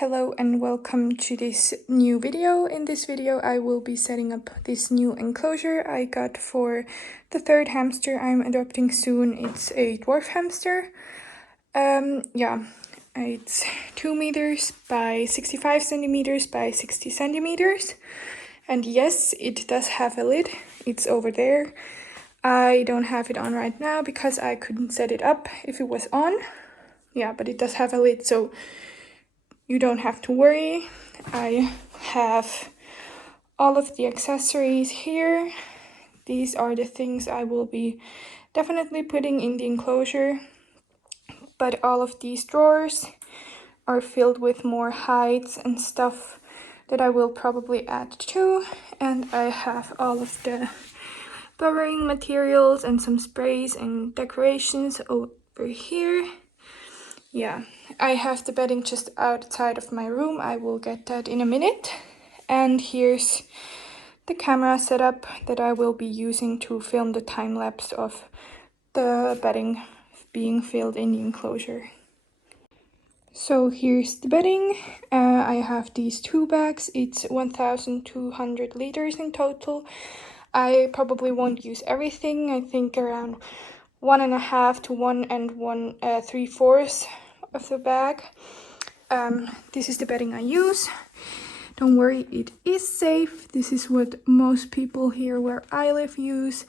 Hello and welcome to this new video. In this video I will be setting up this new enclosure I got for the third hamster I'm adopting soon. It's a dwarf hamster. It's 2 meters by 65 centimeters by 60 centimeters. And yes, it does have a lid. It's over there. I don't have it on right now because I couldn't set it up if it was on. Yeah, but it does have a lid, so you don't have to worry. I have all of the accessories here. These are the things I will be definitely putting in the enclosure. But all of these drawers are filled with more hides and stuff that I will probably add to. And I have all of the burrowing materials and some sprays and decorations over here. Yeah, I have the bedding just outside of my room. I will get that in a minute. And here's the camera setup that I will be using to film the time lapse of the bedding being filled in the enclosure. So here's the bedding. I have these 2 bags. It's 1,200 liters in total. I probably won't use everything. I think around 1.5 to 1 and 3/4 of the bag. This is the bedding I use. Don't worry, it is safe. This is what most people here where I live use.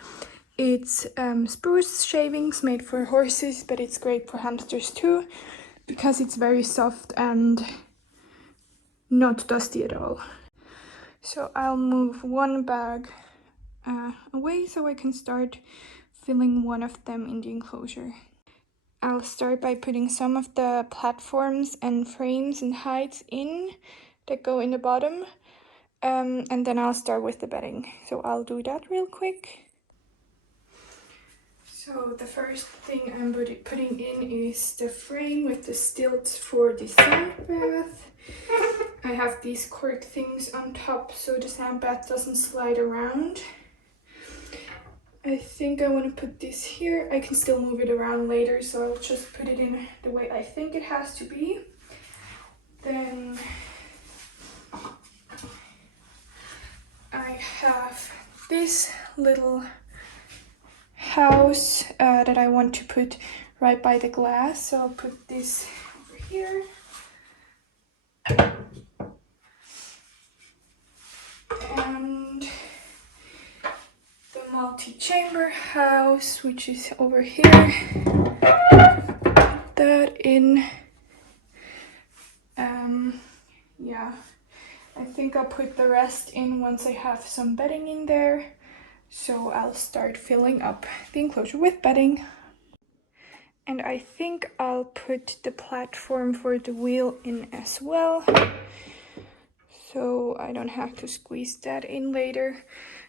It's spruce shavings made for horses, but it's great for hamsters too because it's very soft and not dusty at all. So I'll move one bag away so I can start filling one of them in the enclosure. I'll start by putting some of the platforms and frames and hides in that go in the bottom, and then I'll start with the bedding. So I'll do that real quick. So the first thing I'm putting in is the frame with the stilts for the sandbath. I have these cork things on top so the sandbath doesn't slide around. I think I want to put this here. I can still move it around later, so I'll just put it in the way I think it has to be. Then I have this little house that I want to put right by the glass, so I'll put this over here. And the multi-chamber house, which is over here. That in. Yeah, I think I'll put the rest in once I have some bedding in there. So I'll start filling up the enclosure with bedding. And I think I'll put the platform for the wheel in as well, so I don't have to squeeze that in later.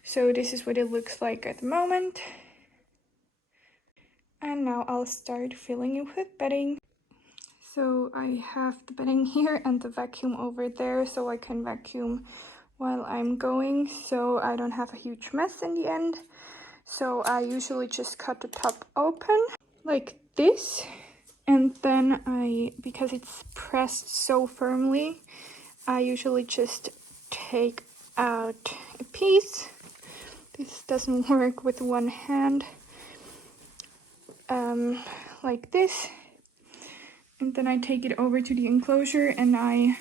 So this is what it looks like at the moment. And now I'll start filling it with bedding. So I have the bedding here and the vacuum over there, so I can vacuum while I'm going, so I don't have a huge mess in the end. So I usually just cut the top open like this, and then because it's pressed so firmly, I usually just take out a piece. This doesn't work with one hand. Like this. And then I take it over to the enclosure and I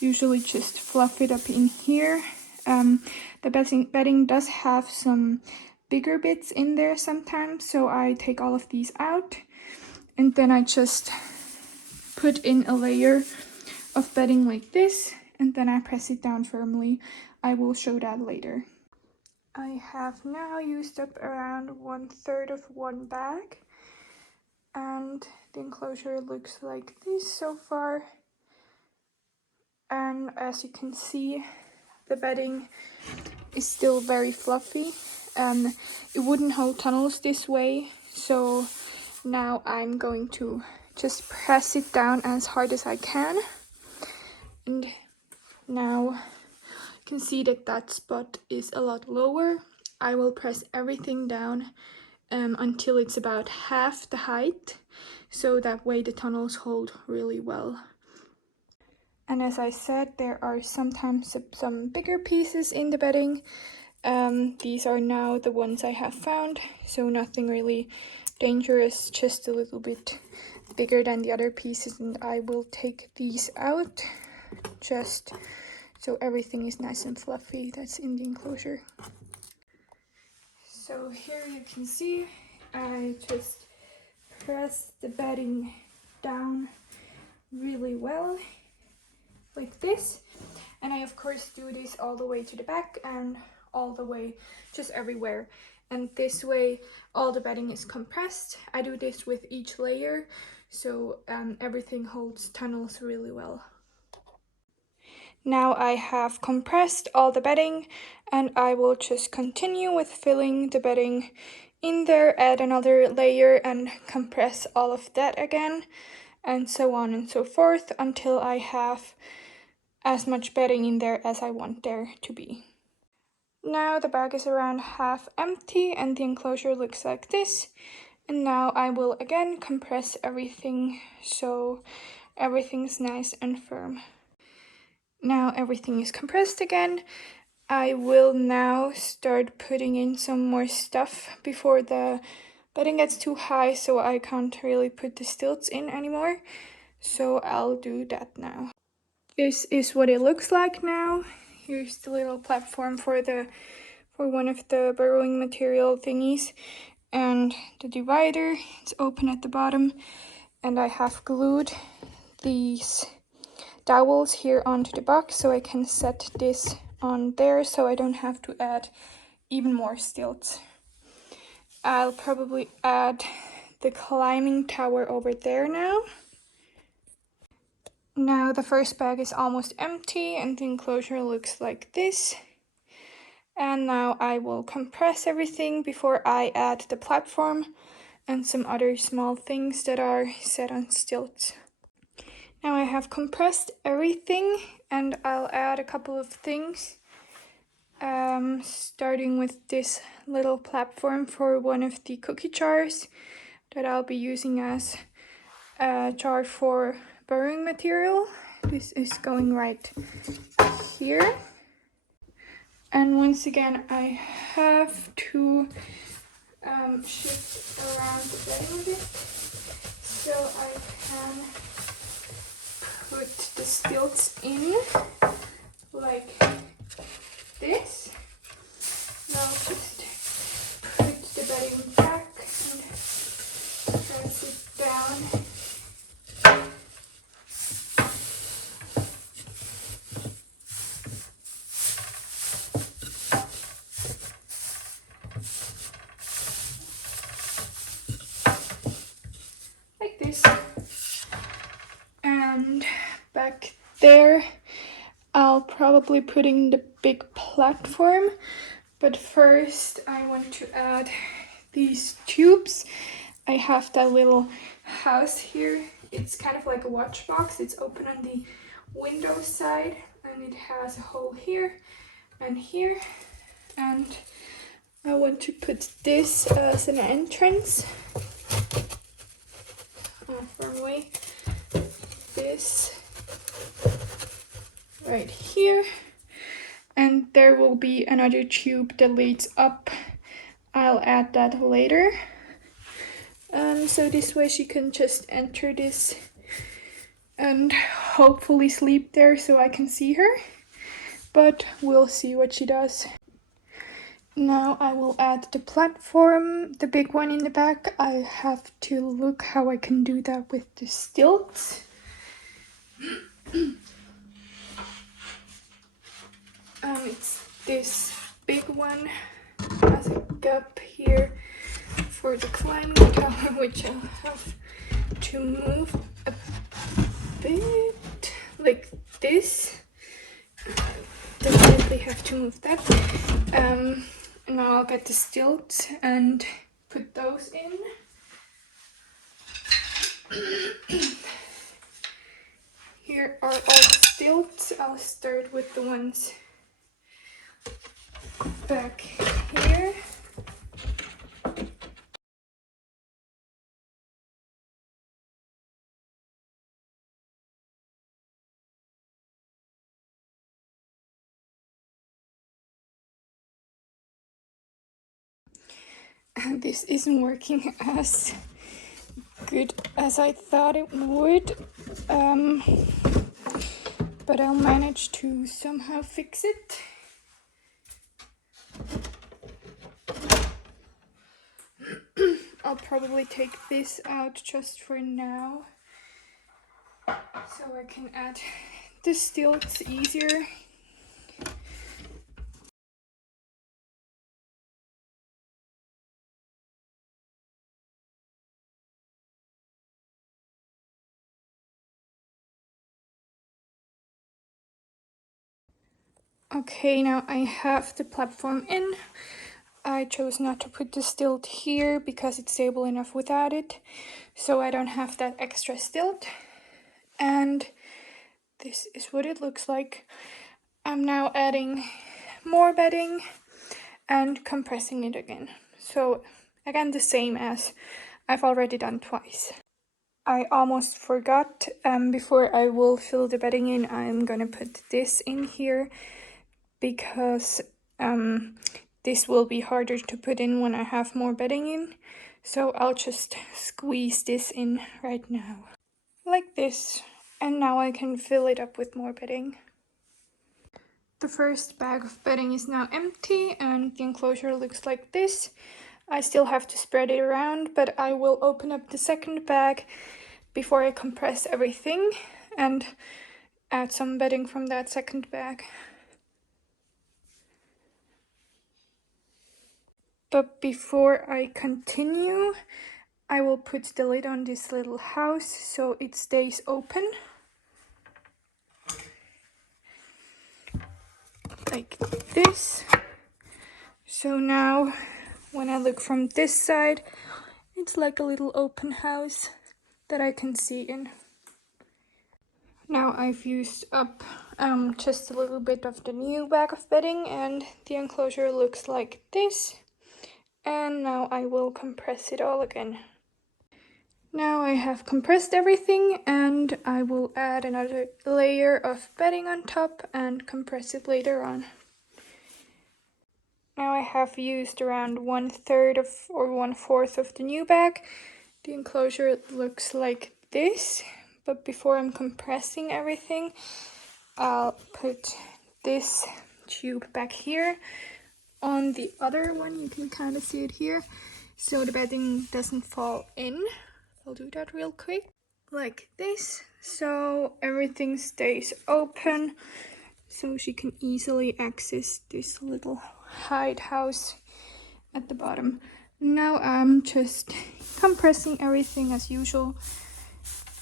usually just fluff it up in here. The bedding does have some bigger bits in there sometimes, so I take all of these out. And then I just put in a layer of bedding like this, and then I press it down firmly. I will show that later. I have now used up around 1/3 of one bag. And the enclosure looks like this so far. And as you can see, the bedding is still very fluffy. It wouldn't hold tunnels this way, so now I'm going to just press it down as hard as I can. And now you can see that that spot is a lot lower. I will press everything down until it's about half the height, so that way the tunnels hold really well. And as I said, there are sometimes some bigger pieces in the bedding. These are now the ones I have found, so nothing really dangerous, just a little bit bigger than the other pieces, and I will take these out just so everything is nice and fluffy that's in the enclosure. So here you can see I just press the bedding down really well like this, and I of course do this all the way to the back and all the way just everywhere, and this way all the bedding is compressed. I do this with each layer so everything holds tunnels really well. Now I have compressed all the bedding, and I will just continue with filling the bedding in there, add another layer and compress all of that again, and so on and so forth until I have as much bedding in there as I want there to be. Now the bag is around half empty and the enclosure looks like this. And now I will again compress everything so everything's nice and firm. Now everything is compressed again. I will now start putting in some more stuff before the bedding gets too high so I can't really put the stilts in anymore. So I'll do that now. This is what it looks like now. Here's the little platform for one of the burrowing material thingies, and the divider. It's open at the bottom, and I have glued these dowels here onto the box so I can set this on there so I don't have to add even more stilts. I'll probably add the climbing tower over there now. Now the first bag is almost empty and the enclosure looks like this. And now I will compress everything before I add the platform and some other small things that are set on stilts. Now I have compressed everything and I'll add a couple of things. Starting with this little platform for one of the cookie jars that I'll be using as a jar for burrowing material. This is going right here. And once again, I have to shift around the bedding a bit so I can put the stilts in like this. Now just put the bedding back and press it down. Like this. And back there I'll probably put in the big platform, but first I want to add these tubes. I have that little house here. It's kind of like a watch box. It's open on the window side and it has a hole here and here, and I want to put this as an entrance. Far away. This right here, and there will be another tube that leads up. I'll add that later. So this way she can just enter this and hopefully sleep there so I can see her, but we'll see what she does. Now I will add the platform, the big one in the back. I have to look how I can do that with the stilts. It's this big one as a gap here for the climbing tower, which I'll have to move a bit like this. Definitely have to move that. Now I'll get the stilts and put those in. Here are all the stilts. I'll start with the ones back here. This isn't working as good as I thought it would, but I'll manage to somehow fix it. I'll probably take this out just for now, so I can add the stilts easier. Okay, now I have the platform in. I chose not to put the stilt here because it's stable enough without it, so I don't have that extra stilt. And this is what it looks like. I'm now adding more bedding and compressing it again. So again, the same as I've already done twice. I almost forgot, before I will fill the bedding in, I'm gonna put this in here because this will be harder to put in when I have more bedding in. So I'll just squeeze this in right now, like this. And now I can fill it up with more bedding. The first bag of bedding is now empty and the enclosure looks like this. I still have to spread it around, but I will open up the second bag before I compress everything and add some bedding from that second bag. But before I continue, I will put the lid on this little house so it stays open. Like this. So now when I look from this side, it's like a little open house that I can see in. Now I've used up just a little bit of the new bag of bedding and the enclosure looks like this. And now I will compress it all again. Now I have compressed everything and I will add another layer of bedding on top and compress it later on. Now I have used around 1/3 of or 1/4 of the new bag. The enclosure looks like this, but before I'm compressing everything, I'll put this tube back here. On the other one, you can kind of see it here, so the bedding doesn't fall in. I'll do that real quick, like this, so everything stays open, so she can easily access this little hide house at the bottom. Now I'm just compressing everything as usual,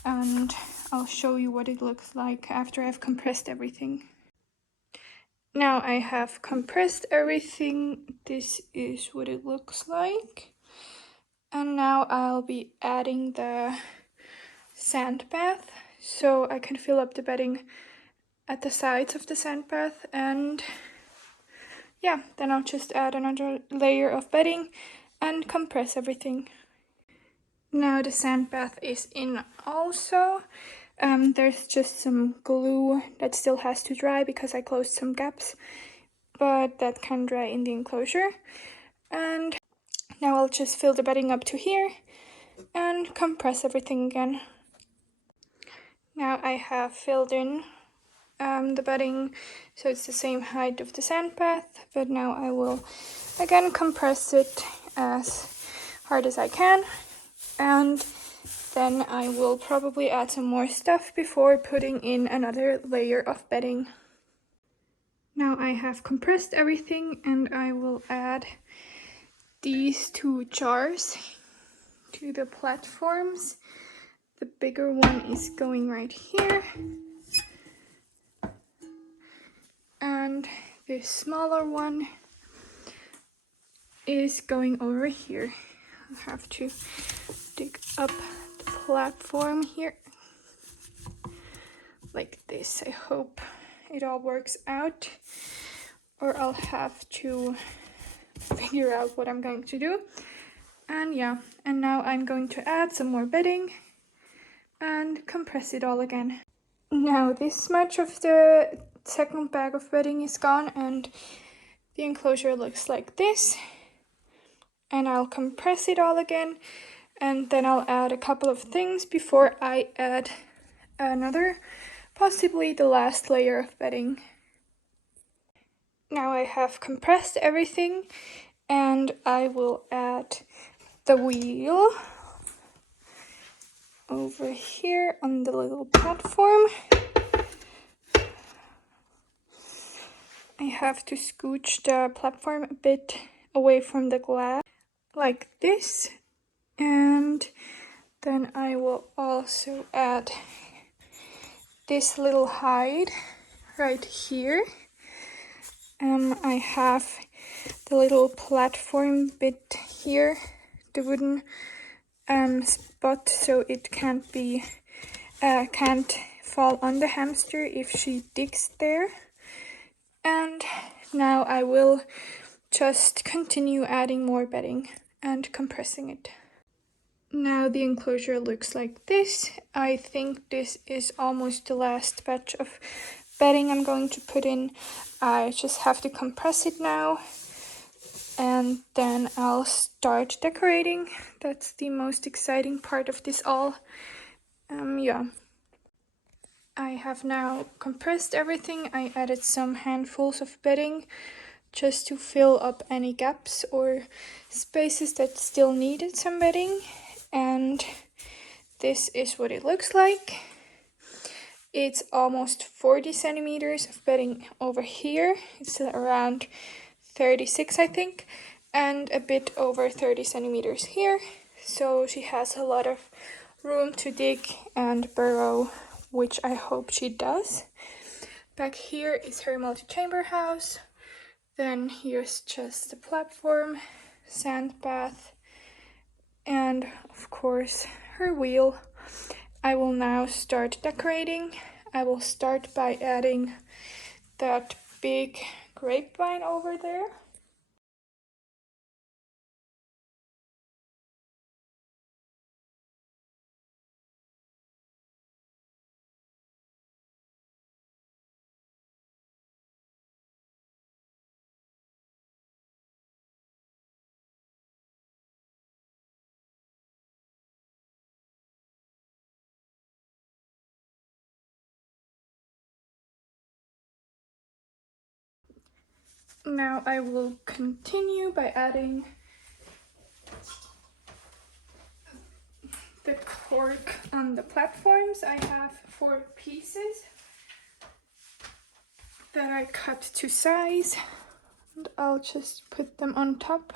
and I'll show you what it looks like after I've compressed everything. Now I have compressed everything. This is what it looks like. And now I'll be adding the sandbath so I can fill up the bedding at the sides of the sandbath, and yeah, then I'll just add another layer of bedding and compress everything. Now the sandbath is in also. There's just some glue that still has to dry because I closed some gaps, but that can dry in the enclosure. And now I'll just fill the bedding up to here and compress everything again. Now I have filled in the bedding so it's the same height of the sandbath, but now I will again compress it as hard as I can, and then I will probably add some more stuff before putting in another layer of bedding. Now I have compressed everything and I will add these 2 jars to the platforms. The bigger one is going right here, and the smaller one is going over here. I have to dig up the platform here like this. I hope it all works out, or I'll have to figure out what I'm going to do. And yeah, and now I'm going to add some more bedding and compress it all again. Now this much of the second bag of bedding is gone and the enclosure looks like this. and I'll compress it all again, and then I'll add a couple of things before I add another, possibly the last layer of bedding. Now I have compressed everything, and I will add the wheel over here on the little platform. I have to scooch the platform a bit away from the glass, like this, and then I will also add this little hide right here. I have the little platform bit here, the wooden spot, so it can't fall on the hamster if she digs there. And now I will just continue adding more bedding and compressing it. Now the enclosure looks like this. I think this is almost the last batch of bedding I'm going to put in. I just have to compress it now, and then I'll start decorating. That's the most exciting part of this all. Yeah. I have now compressed everything. I added some handfuls of bedding just to fill up any gaps or spaces that still needed some bedding, and this is what it looks like. It's almost 40 centimeters of bedding over here. It's around 36, I think, and a bit over 30 centimeters here. So she has a lot of room to dig and burrow, which I hope she does. Back here is her multi-chamber house. Then here's just the platform, sandbath, and of course her wheel. I will now start decorating. I will start by adding that big grapevine over there. Now I will continue by adding the cork on the platforms. I have 4 pieces that I cut to size, and I'll just put them on top.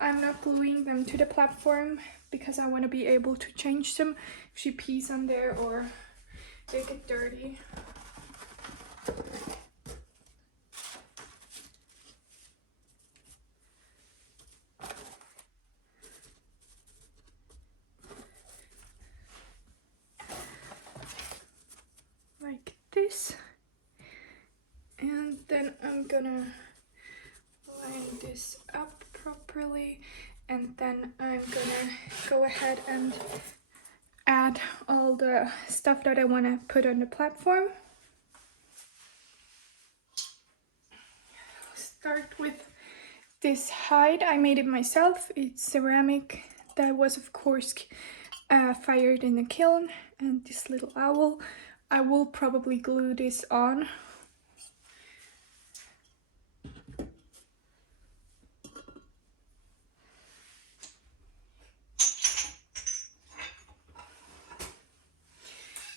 I'm not gluing them to the platform because I want to be able to change them if she pees on there or they get dirty. Like this. And then I'm gonna line this up properly, and then I'm gonna go ahead and add all the stuff that I want to put on the platform. I'll start with this hide. I made it myself. It's ceramic that was of course fired in the kiln, and this little owl. I will probably glue this on.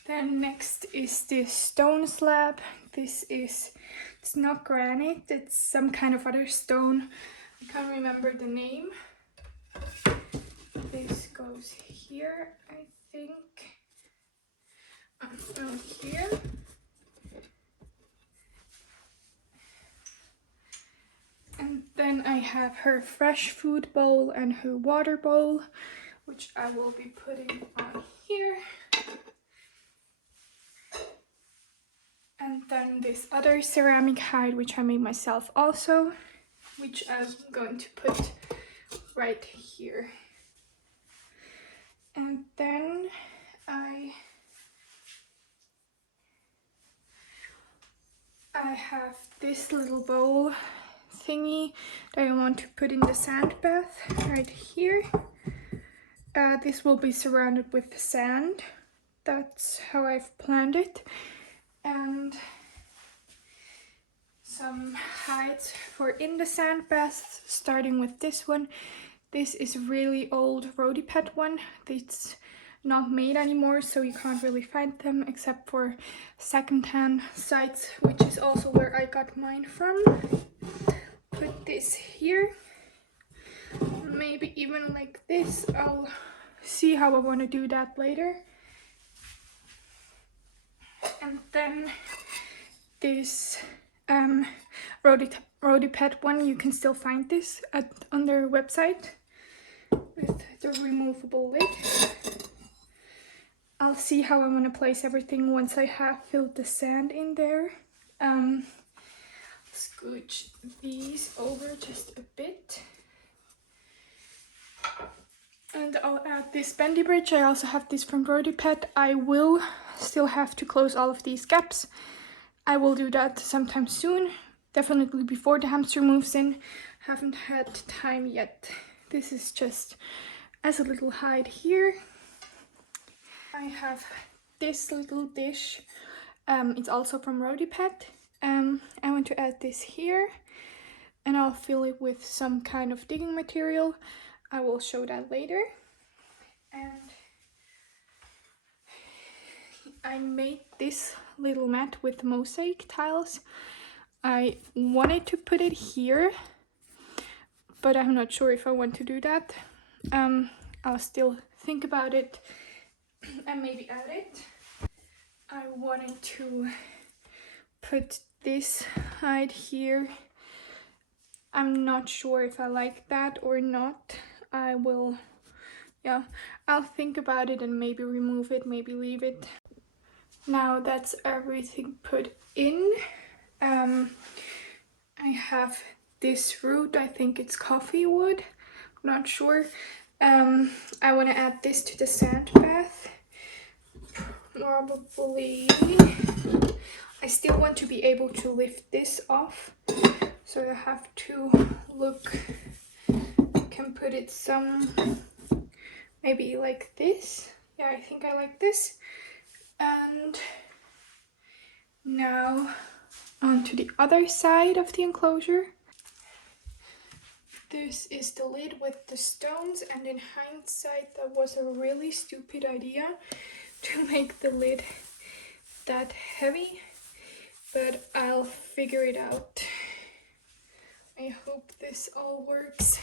Then next is this stone slab. It's not granite, it's some kind of other stone. I can't remember the name. This goes here, I think. Here. And then I have her fresh food bowl and her water bowl, which I will be putting on here. And then this other ceramic hide, which I made myself also, which I'm going to put right here. And then I have this little bowl thingy that I want to put in the sandbath right here. This will be surrounded with sand. That's how I've planned it. And some hides for in the sandbath, starting with this one. This is really old Rodipet one. It's not made anymore, so you can't really find them except for secondhand sites, which is also where I got mine from. Put this here, maybe even like this. I'll see how I want to do that later. And then this Rodipet one, you can still find this on their website with the removable lid. I'll see how I want to place everything once I have filled the sand in there. Scooch these over just a bit. And I'll add this bendy bridge. I also have this from Rodipet. I will still have to close all of these gaps. I will do that sometime soon, definitely before the hamster moves in. Haven't had time yet. This is just as a little hide here. I have this little dish. It's also from Rodipet. I want to add this here, and I'll fill it with some kind of digging material. I will show that later. And I made this little mat with mosaic tiles. I wanted to put it here, but I'm not sure if I want to do that. I'll still think about it and maybe add it. I wanted to put this hide here. I'm not sure if I like that or not. I'll think about it and maybe remove it, maybe leave it. Now that's everything put in. I have this root, I think it's coffee wood, I'm not sure. I want to add this to the sand bath. Probably. I still want to be able to lift this off, so I have to look. I can put it maybe like this. Yeah, I think I like this. And now onto the other side of the enclosure. This is the lid with the stones, and in hindsight that was a really stupid idea to make the lid that heavy, but I'll figure it out. I hope this all works.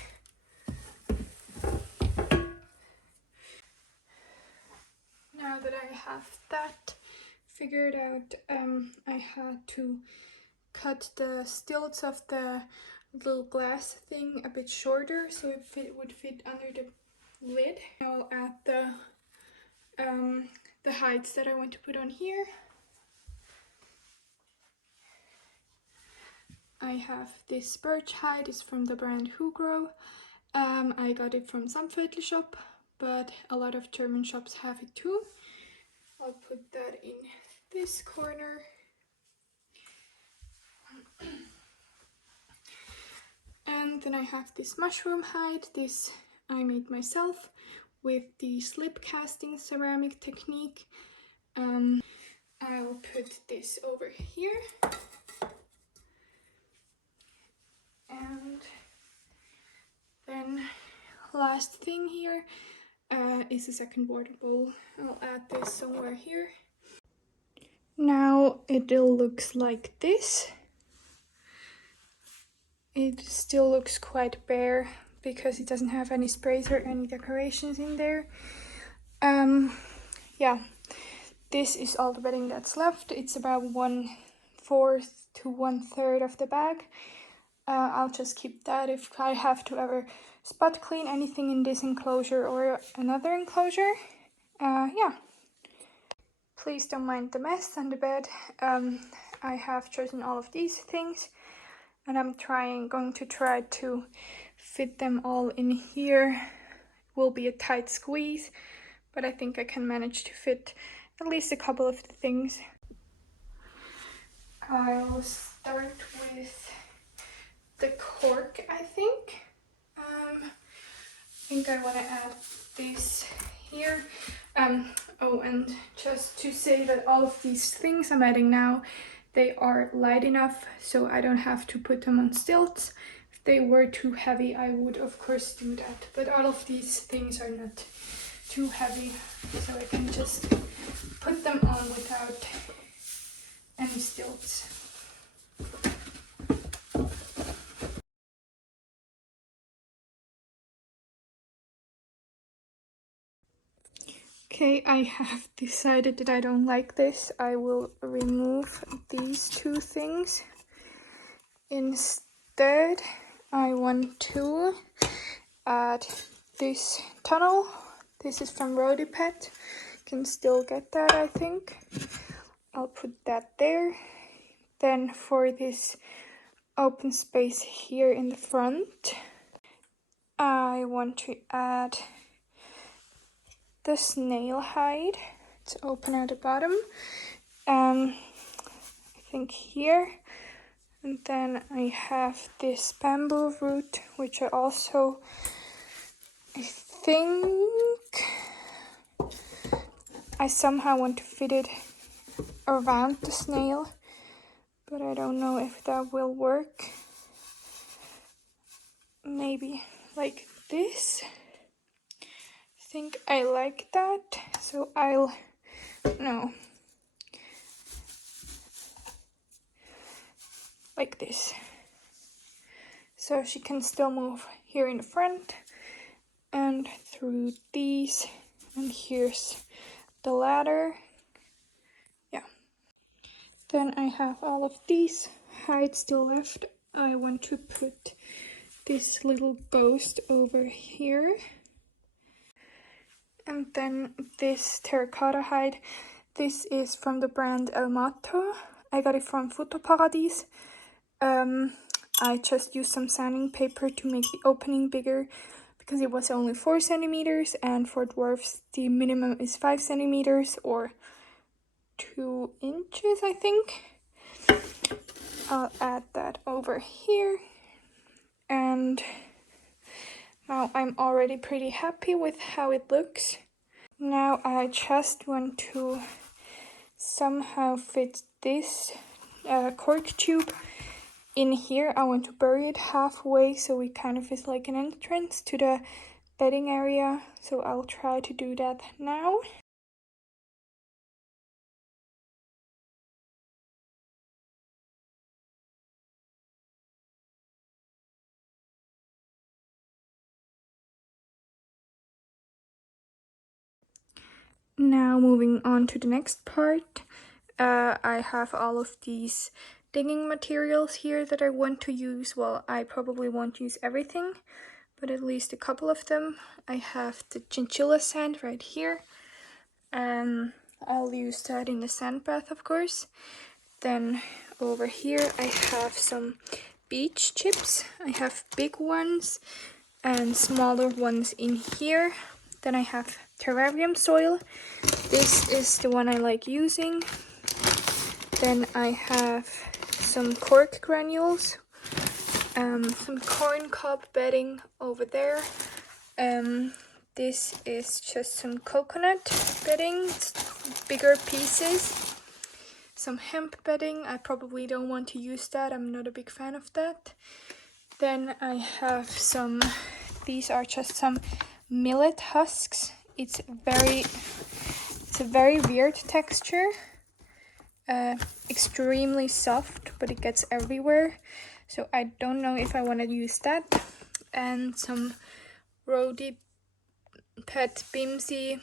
Now that I have that figured out, I had to cut the stilts of the little glass thing a bit shorter so it would fit under the lid. I'll add the hides that I want to put on here. I have this birch hide. It's from the brand Who Grow. I got it from some shop, but a lot of German shops have it too. I'll put that in this corner. And then I have this mushroom hide. This I made myself with the slip casting ceramic technique. I'll put this over here. And then last thing here is a second water bowl. I'll add this somewhere here. Now it looks like this. It still looks quite bare because it doesn't have any sprays or any decorations in there. Yeah, this is all the bedding that's left. It's about 1/4 to 1/3 of the bag. I'll just keep that if I have to ever spot clean anything in this enclosure or another enclosure. Yeah. Please don't mind the mess on the bed. I have chosen all of these things, and I'm going to try to fit them all in here. It will be a tight squeeze, but I think I can manage to fit at least a couple of the things. I'll start with the think I want to add this here. Oh, and just to say that all of these things I'm adding now, they are light enough, so I don't have to put them on stilts. If they were too heavy, I would of course do that, but all of these things are not too heavy, so I can just put them on without any stilts. Okay, I have decided that I don't like this. I will remove these two things. Instead, I want to add this tunnel. This is from Rodipet. Can still get that, I think. I'll put that there. Then for this open space here in the front, I want to add the snail hide. It's open at the bottom. I think here. And then I have this bamboo root, which I think I somehow want to fit it around the snail, but I don't know if that will work. Maybe like this. I think I like that, so no, like this. So she can still move here in the front and through these, and here's the ladder. Yeah. Then I have all of these hides still left. I want to put this little ghost over here. And then this terracotta hide. This is from the brand El Mato. I got it from Fotoparadis. I just used some sanding paper to make the opening bigger because it was only 4 centimeters, and for dwarfs the minimum is 5 centimeters or 2 inches, I think. I'll add that over here, and now I'm already pretty happy with how it looks. Now I just want to somehow fit this cork tube in here. I want to bury it halfway so it kind of is like an entrance to the bedding area. So I'll try to do that now. Now moving on to the next part. I have all of these digging materials here that I want to use. Well, I probably won't use everything, but at least a couple of them. I have the chinchilla sand right here. I'll use that in the sandbath, of course. Then over here I have some beech chips. I have big ones and smaller ones in here. Then I have terrarium soil. This is the one I like using. Then I have some cork granules, some corn cob bedding over there. This is just some coconut bedding, bigger pieces. Some hemp bedding. I probably don't want to use that. I'm not a big fan of that. Then I have these are just some millet husks. It's a very weird texture. Extremely soft, but it gets everywhere. So I don't know if I want to use that. And some Rodipet Bimsy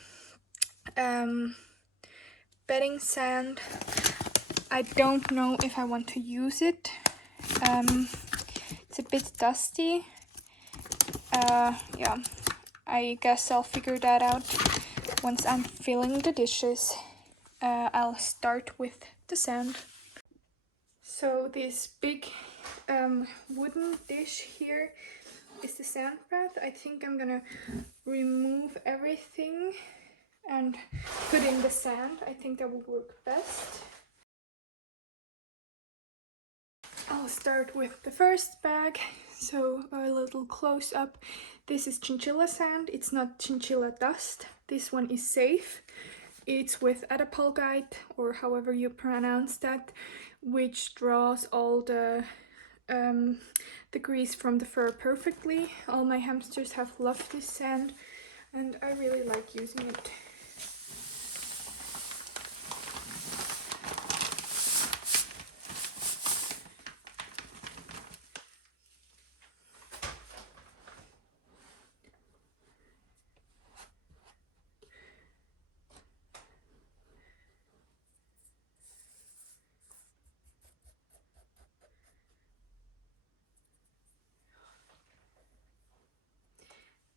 bedding sand. I don't know if I want to use it. It's a bit dusty. Yeah, I guess I'll figure that out once I'm filling the dishes. I'll start with the sand. So this big wooden dish here is the sand bath. I think I'm gonna remove everything and put in the sand. I think that will work best. I'll start with the first bag. So a little close up. This is chinchilla sand. It's not chinchilla dust. This one is safe. It's with adapalgite, or however you pronounce that, which draws all the grease from the fur perfectly. All my hamsters have loved this sand, and I really like using it.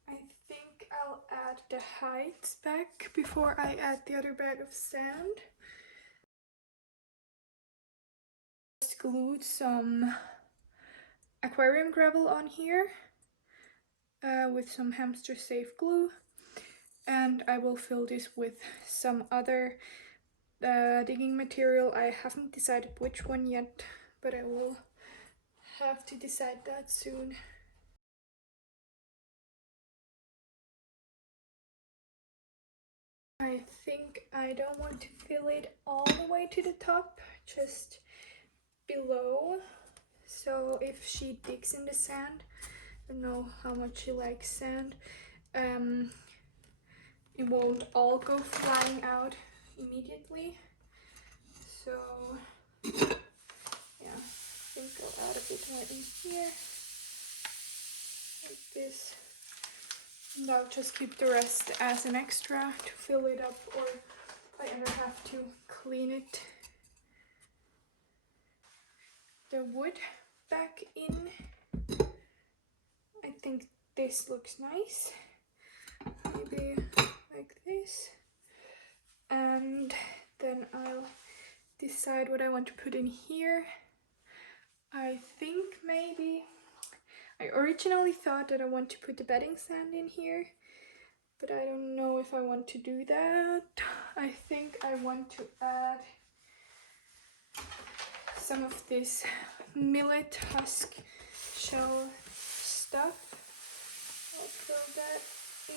I think I'll add the heights back before I add the other bag of sand. Just glued some aquarium gravel on here with some hamster safe glue, and I will fill this with some other digging material. I haven't decided which one yet, but I will have to decide that soon. I think I don't want to fill it all the way to the top, just below. So if she digs in the sand, I don't know how much she likes sand, it won't all go flying out immediately. So yeah, I think I'll add a bit more in here, like this. And I'll just keep the rest as an extra to fill it up, or if I ever have to clean it. The wood back in. I think this looks nice. Maybe like this. And then I'll decide what I want to put in here. I think maybe I originally thought that I want to put the bedding sand in here, but I don't know if I want to do that. I think I want to add some of this millet husk shell stuff. I'll throw that in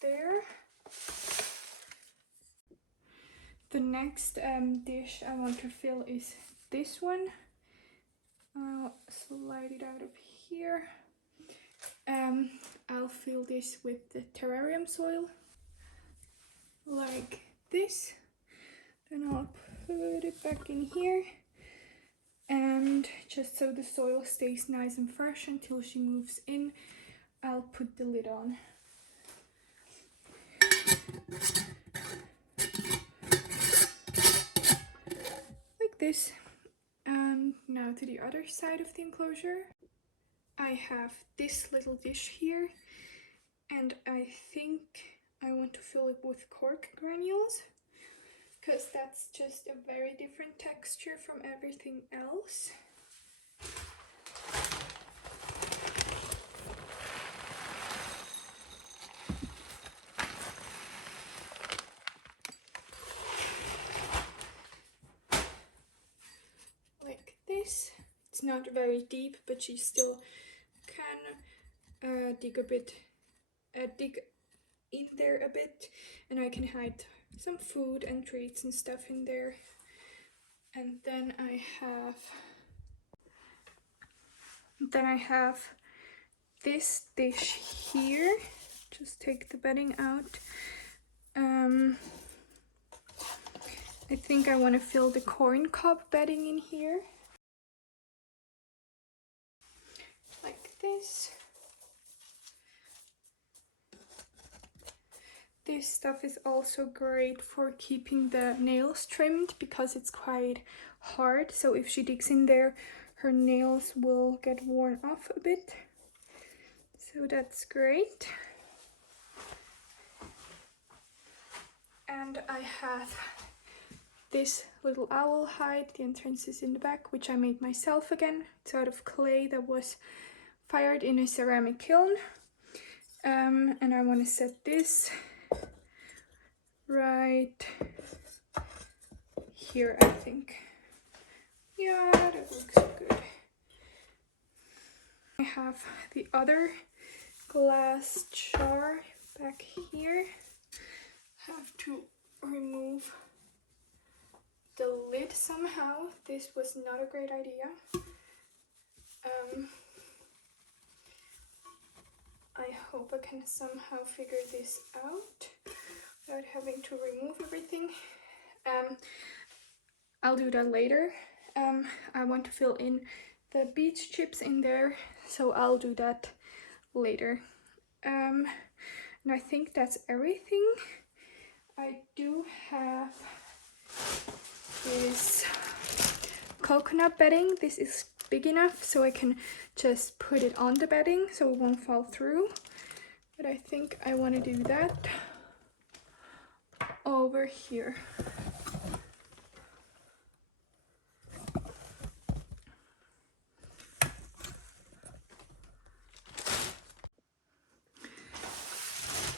there. The next dish I want to fill is this one. I'll slide it out of here. I'll fill this with the terrarium soil, like this. Then I'll put it back in here. And just so the soil stays nice and fresh until she moves in, I'll put the lid on. Like this. And now to the other side of the enclosure. I have this little dish here, and I think I want to fill it with cork granules, because that's just a very different texture from everything else. Like this. It's not very deep, but she still can dig in there a bit, and I can hide some food and treats and stuff in there. And then I have this dish here. Just take the bedding out. I think I want to fill the corn cob bedding in here, like this. This stuff is also great for keeping the nails trimmed, because it's quite hard. So if she digs in there, her nails will get worn off a bit. So that's great. And I have this little owl hide. The entrance is in the back, which I made myself again. It's out of clay that was fired in a ceramic kiln. And I want to set this right here, I think. Yeah, that looks good. have the other glass jar back here. Have to remove the lid somehow. This was not a great idea. I hope I can somehow figure this out without having to remove everything. I'll do that later. I want to fill in the beech chips in there, so I'll do that later. And I think that's everything. I do have this coconut bedding. This is big enough so I can just put it on the bedding so it won't fall through. But I think I want to do that over here.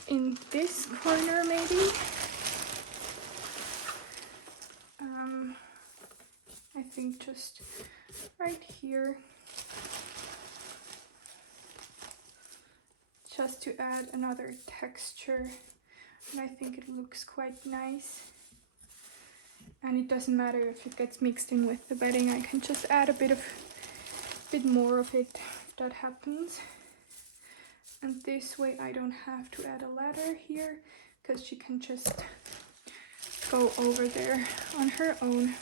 In this corner maybe. I think just right here. Just to add another texture, and I think it looks quite nice. And it doesn't matter if it gets mixed in with the bedding. I can just add a bit more of it if that happens. And this way I don't have to add a ladder here, because she can just go over there on her own.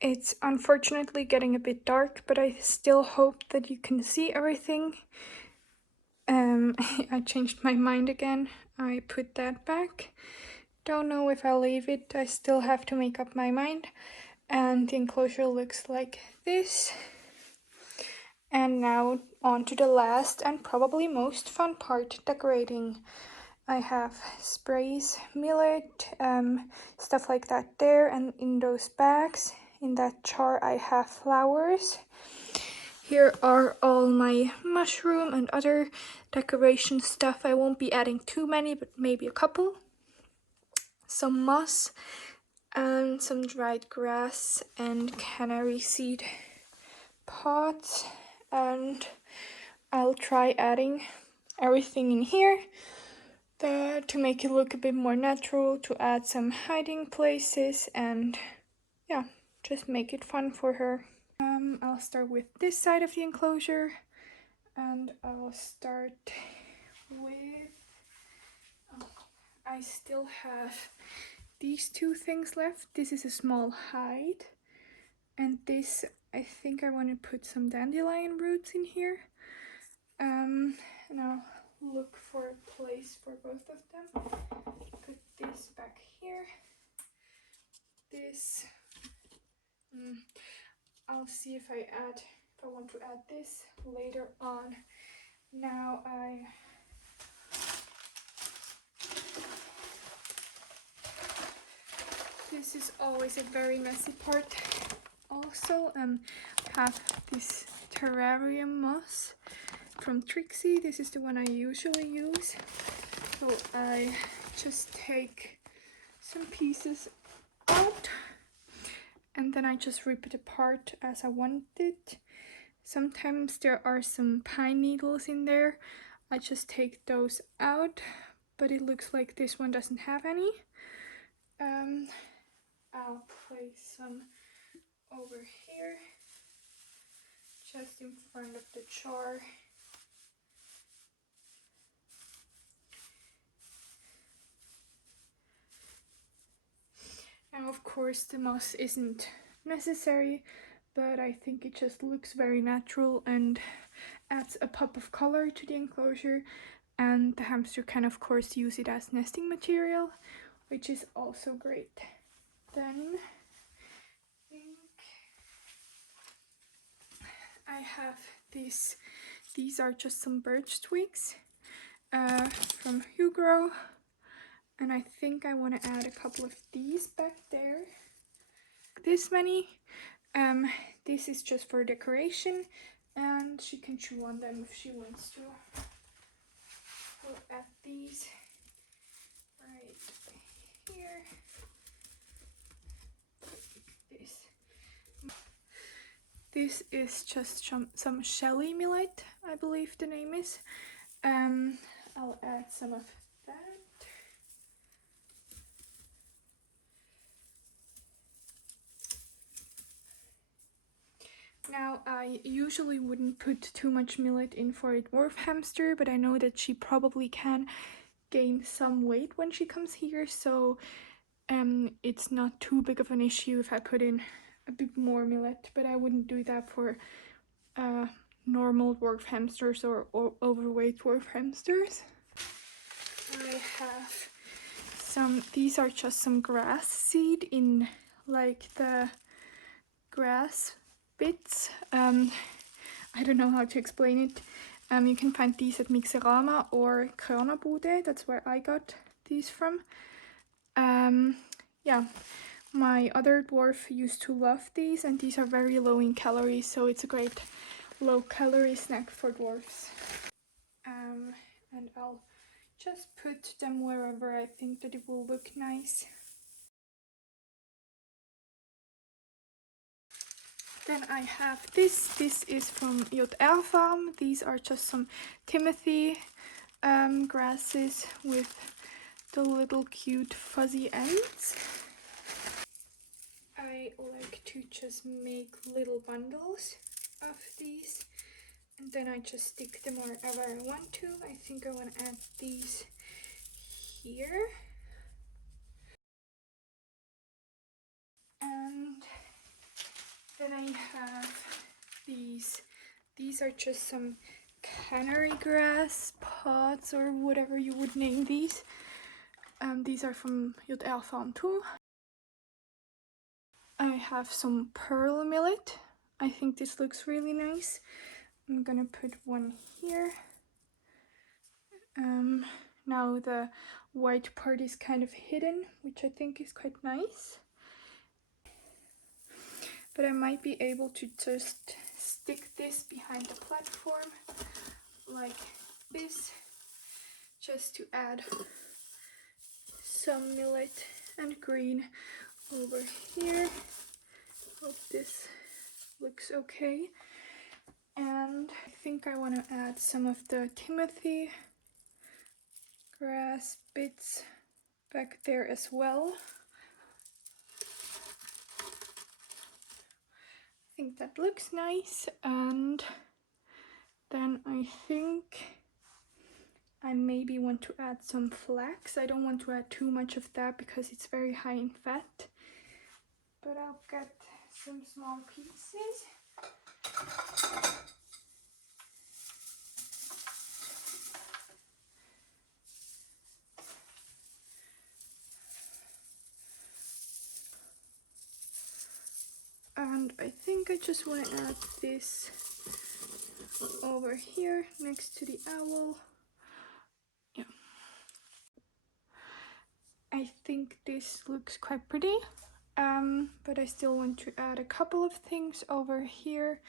It's unfortunately getting a bit dark, but I still hope that you can see everything. I changed my mind again. I put that back. Don't know if I'll leave it. I still have to make up my mind. And the enclosure looks like this. And now on to the last and probably most fun part, decorating. I have sprays, millet, stuff like that there, and in those bags. In that jar I have flowers. Here are all my mushroom and other decoration stuff. I won't be adding too many, but maybe a couple. Some moss and some dried grass and canary seed pots. And I'll try adding everything in here to make it look a bit more natural, to add some hiding places, and yeah, just make it fun for her. I'll start with this side of the enclosure, and I'll start with, I still have these two things left. This is a small hide, and this, I think I want to put some dandelion roots in here. And I'll look for a place for both of them. Put this back here. This, I'll see if I want to add this later on. Now this is always a very messy part. Also, have this terrarium moss from Trixie. This is the one I usually use. So I just take some pieces out, and then I just rip it apart as I want it. Sometimes there are some pine needles in there. I just take those out, but it looks like this one doesn't have any. I'll place some over here, just in front of the jar. Now, of course, the moss isn't necessary, but I think it just looks very natural and adds a pop of color to the enclosure. And the hamster can, of course, use it as nesting material, which is also great. Then I have these are just some birch twigs from Hugo, and I think I want to add a couple of these back there. This many. This is just for decoration, and she can chew on them if she wants to. We'll add these right here. this is just some shelly millet, I believe the name is. I'll add some of that. Now, I usually wouldn't put too much millet in for a dwarf hamster, but I know that she probably can gain some weight when she comes here, so it's not too big of an issue if I put in a bit more millet, but I wouldn't do that for normal dwarf hamsters or overweight dwarf hamsters. I have these are just some grass seed in like the grass bits. I don't know how to explain it. You can find these at Mixerama or Körnerbude. That's where I got these from. Yeah, my other dwarf used to love these, and these are very low in calories, so it's a great low-calorie snack for dwarfs. And I'll just put them wherever I think that it will look nice. Then I have this. This is from JR Farm. These are just some Timothy grasses with the little cute fuzzy ends. I like to just make little bundles of these, and then I just stick them wherever I want to. I think I want to add these here. And then I have these. These are just some canary grass pods or whatever you would name these. These are from JR Farm too. I have some pearl millet. I think this looks really nice. I'm gonna put one here. Now the white part is kind of hidden, which I think is quite nice. But I might be able to just stick this behind the platform like this, just to add some millet and green over here. Hope this looks okay. And I think I want to add some of the Timothy grass bits back there as well. I think that looks nice. And then I think I maybe want to add some flax. I don't want to add too much of that because it's very high in fat, but I'll get some small pieces. And I think I just want to add this over here next to the owl. Yeah. I think this looks quite pretty, but I still want to add a couple of things over here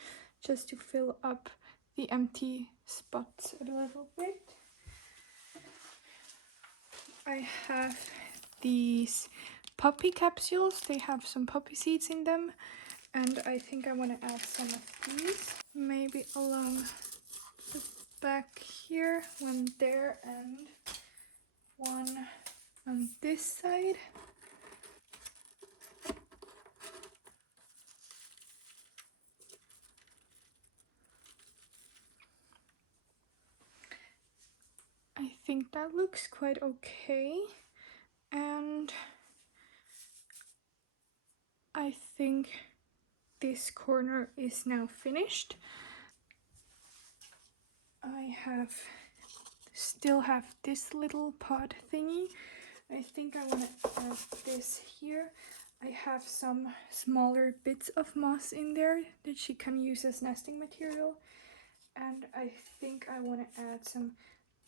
just to fill up the empty spots a little bit. I have these poppy capsules. They have some poppy seeds in them, and I think I want to add some of these, maybe along the back here, one there and one on this side. I think that looks quite okay, and I think this corner is now finished. I still have this little pot thingy. I think I want to add this here. I have some smaller bits of moss in there that she can use as nesting material, and I think I want to add some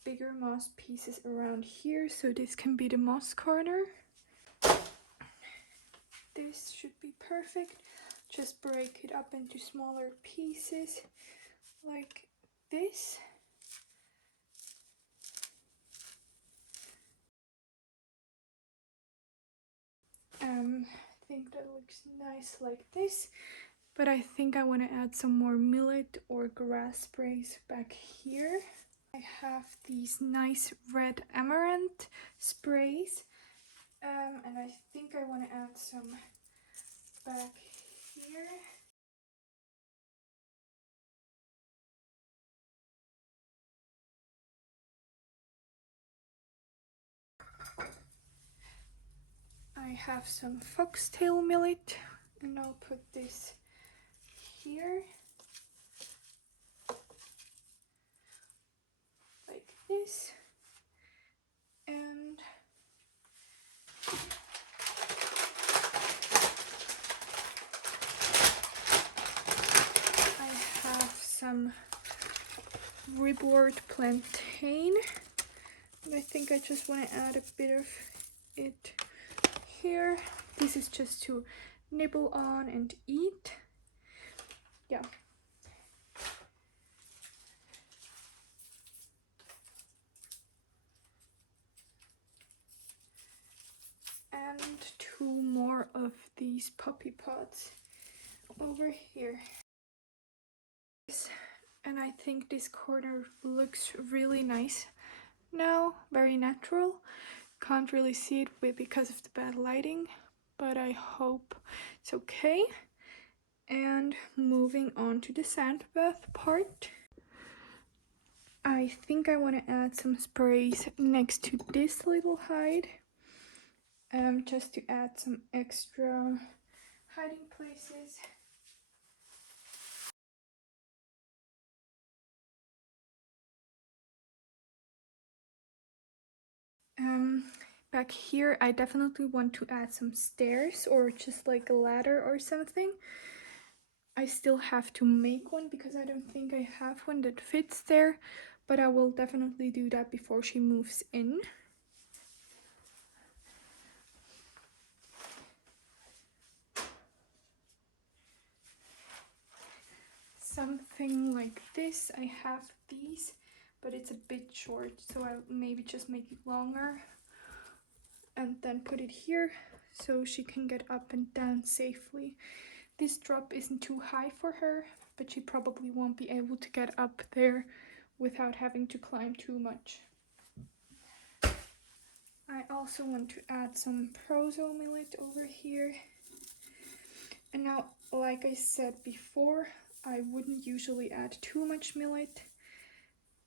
bigger moss pieces around here, so this can be the moss corner. This should be perfect. Just break it up into smaller pieces like this. I think that looks nice like this. but I think I want to add some more millet or grass sprays back here. I have these nice red amaranth sprays, and I think I want to add some back here. I have some foxtail millet, and I'll put this here, like this, and I have some ribwort plantain, and I think I just want to add a bit of it here. This is just to nibble on and eat. Yeah. And two more of these puppy pods over here. And I think this corner looks really nice now, very natural. Can't really see it because of the bad lighting, but I hope it's okay. And moving on to the sandbath part. I think I want to add some sprays next to this little hide, just to add some extra hiding places. Back here I definitely want to add some stairs or just like a ladder or something. I still have to make one because I don't think I have one that fits there, but I will definitely do that before she moves in. Something like this. I have these, but it's a bit short, so I'll maybe just make it longer and then put it here so she can get up and down safely. This drop isn't too high for her, but she probably won't be able to get up there without having to climb too much. I also want to add some proso millet over here. And now, like I said before, I wouldn't usually add too much millet,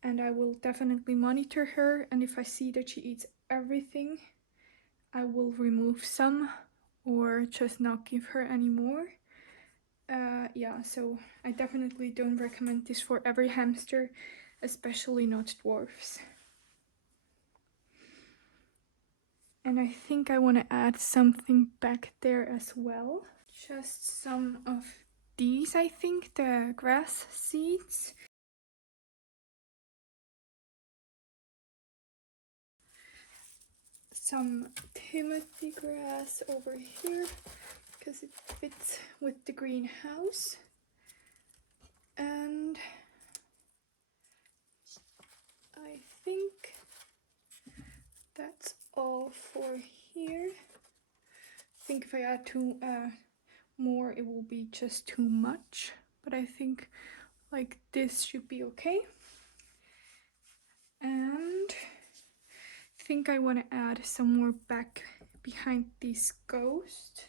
and I will definitely monitor her, and if I see that she eats everything, I will remove some or just not give her any more. Yeah, so I definitely don't recommend this for every hamster, especially not dwarfs. And I think I want to add something back there as well. Just some of these, I think, the grass seeds. Some Timothy grass over here because it fits with the greenhouse. And I think that's all for here. I think if I add more, it will be just too much, but I think like this should be okay. And I think I want to add some more back behind this ghost.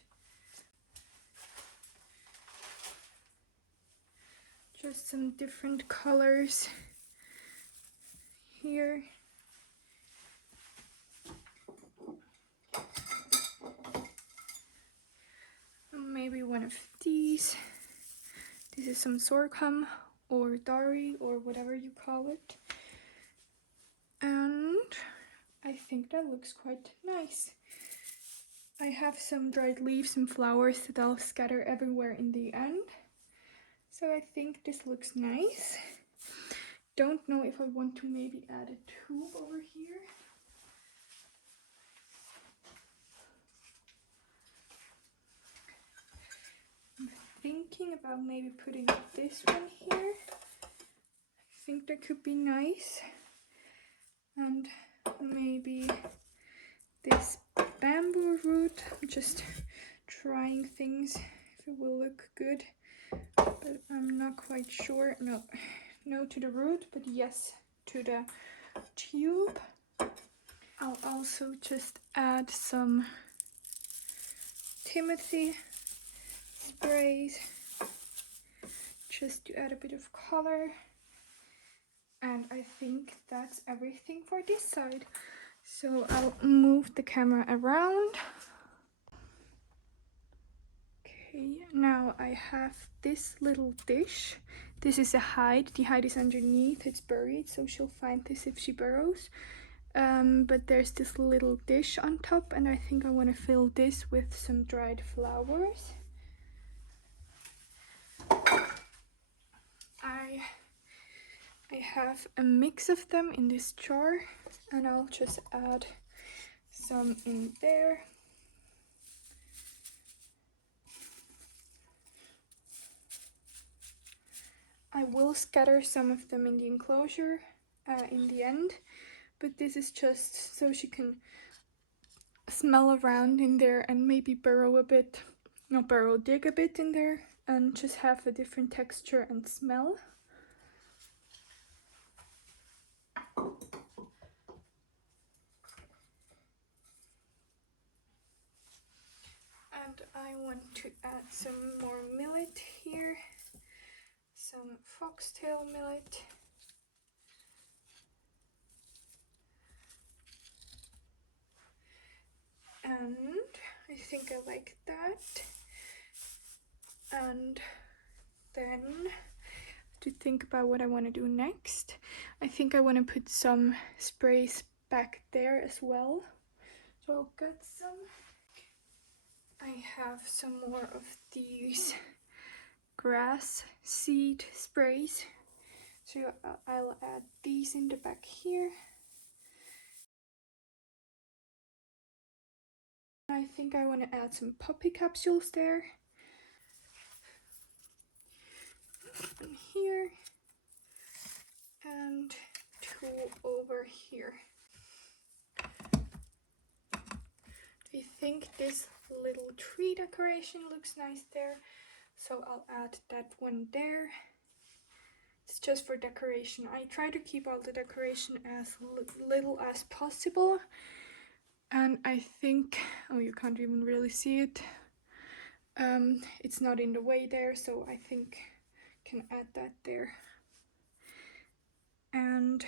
Just some different colors here. Maybe one of these. This is some sorghum or dari or whatever you call it. And I think that looks quite nice. I have some dried leaves and flowers that I'll scatter everywhere in the end. So I think this looks nice. Don't know if I want to maybe add a tube over here. I'm thinking about maybe putting this one here. I think that could be nice. And maybe this bamboo root. I'm just trying things if it will look good. but I'm not quite sure. No to the root, but yes to the tube. I'll also just add some Timothy sprays just to add a bit of color. And I think that's everything for this side. So I'll move the camera around. Okay, now I have this little dish. This is a hide. The hide is underneath, it's buried, so she'll find this if she burrows. But there's this little dish on top, and I think I want to fill this with some dried flowers. I have a mix of them in this jar, and I'll just add some in there. I will scatter some of them in the enclosure in the end, but this is just so she can smell around in there and maybe burrow a bit, not burrow, dig a bit in there and just have a different texture and smell. And I want to add some more millet here, some foxtail millet. And I think I like that. And then to think about what I want to do next. I think I want to put some sprays back there as well. So I'll get some. I have some more of these grass seed sprays. So I'll add these in the back here. I think I want to add some poppy capsules there. And here. And two over here. I think this little tree decoration looks nice there. So I'll add that one there. It's just for decoration. I try to keep all the decoration as little as possible. And I think, oh, you can't even really see it. It's not in the way there, so I think I can add that there. And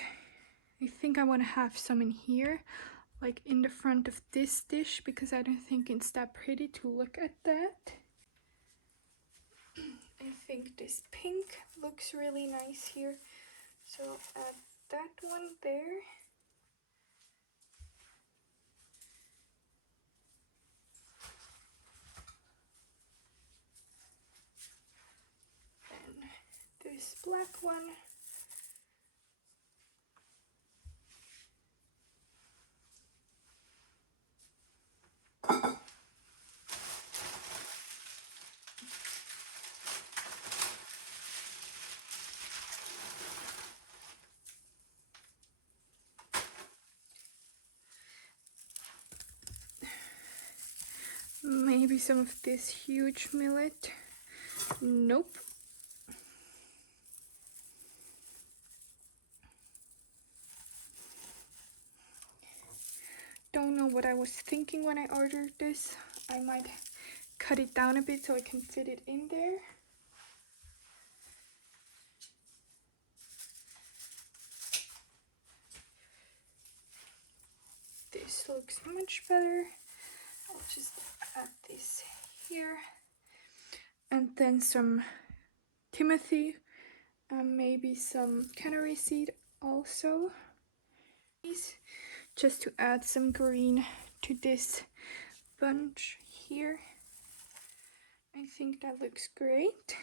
I think I want to have some in here, like in the front of this dish, because I don't think it's that pretty to look at that. I think this pink looks really nice here, so I'll add that one there. And this black one. Maybe some of this huge millet. Nope. Don't know what I was thinking when I ordered this. I might cut it down a bit so I can fit it in there. This looks much better. I'll just add this here. And then some Timothy, and maybe some canary seed also. Just to add some green to this bunch here. I think that looks great.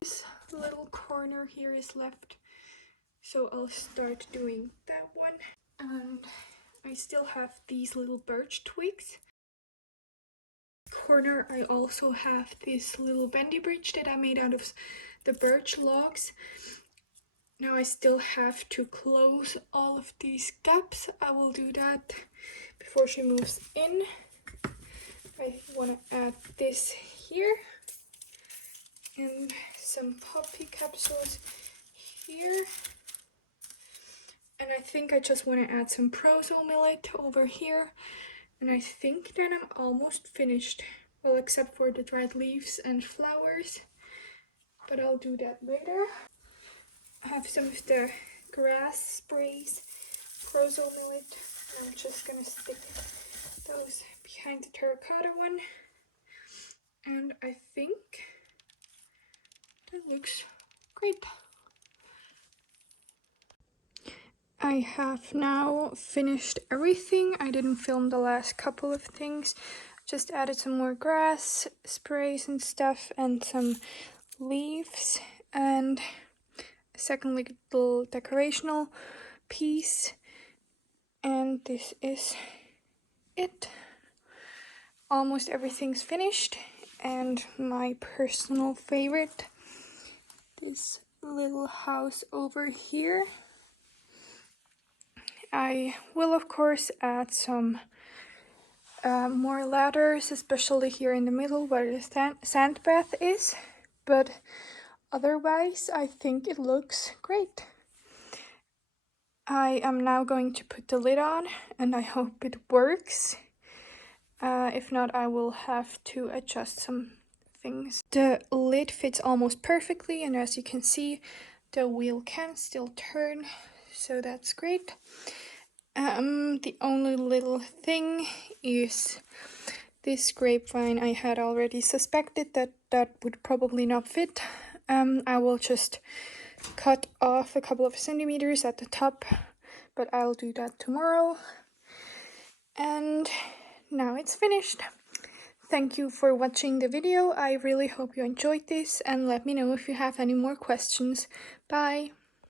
This little corner here is left, so I'll start doing that one. And I still have these little birch twigs. Corner I also have this little bendy bridge that I made out of the birch logs. Now I still have to close all of these gaps. I will do that before she moves in. I want to add this here and some poppy capsules here. And I think I just want to add some prosol millet over here. And I think that I'm almost finished. Well, except for the dried leaves and flowers. But I'll do that later. I have some of the grass sprays, prosol millet. I'm just gonna stick those behind the terracotta one. And I think that looks great. I have now finished everything. I didn't film the last couple of things. Just added some more grass sprays and stuff and some leaves and a second little decorational piece. And this is it. Almost everything's finished. And my personal favorite, this little house over here. I will of course add some more ladders, especially here in the middle where the sandbath is, but otherwise I think it looks great. I am now going to put the lid on and I hope it works. If not, I will have to adjust some things. The lid fits almost perfectly, and as you can see, the wheel can still turn, so that's great. The only little thing is this grapevine. I had already suspected that that would probably not fit. I will just cut off a couple of centimeters at the top, but I'll do that tomorrow. And now it's finished. Thank you for watching the video. I really hope you enjoyed this, and let me know if you have any more questions. Bye!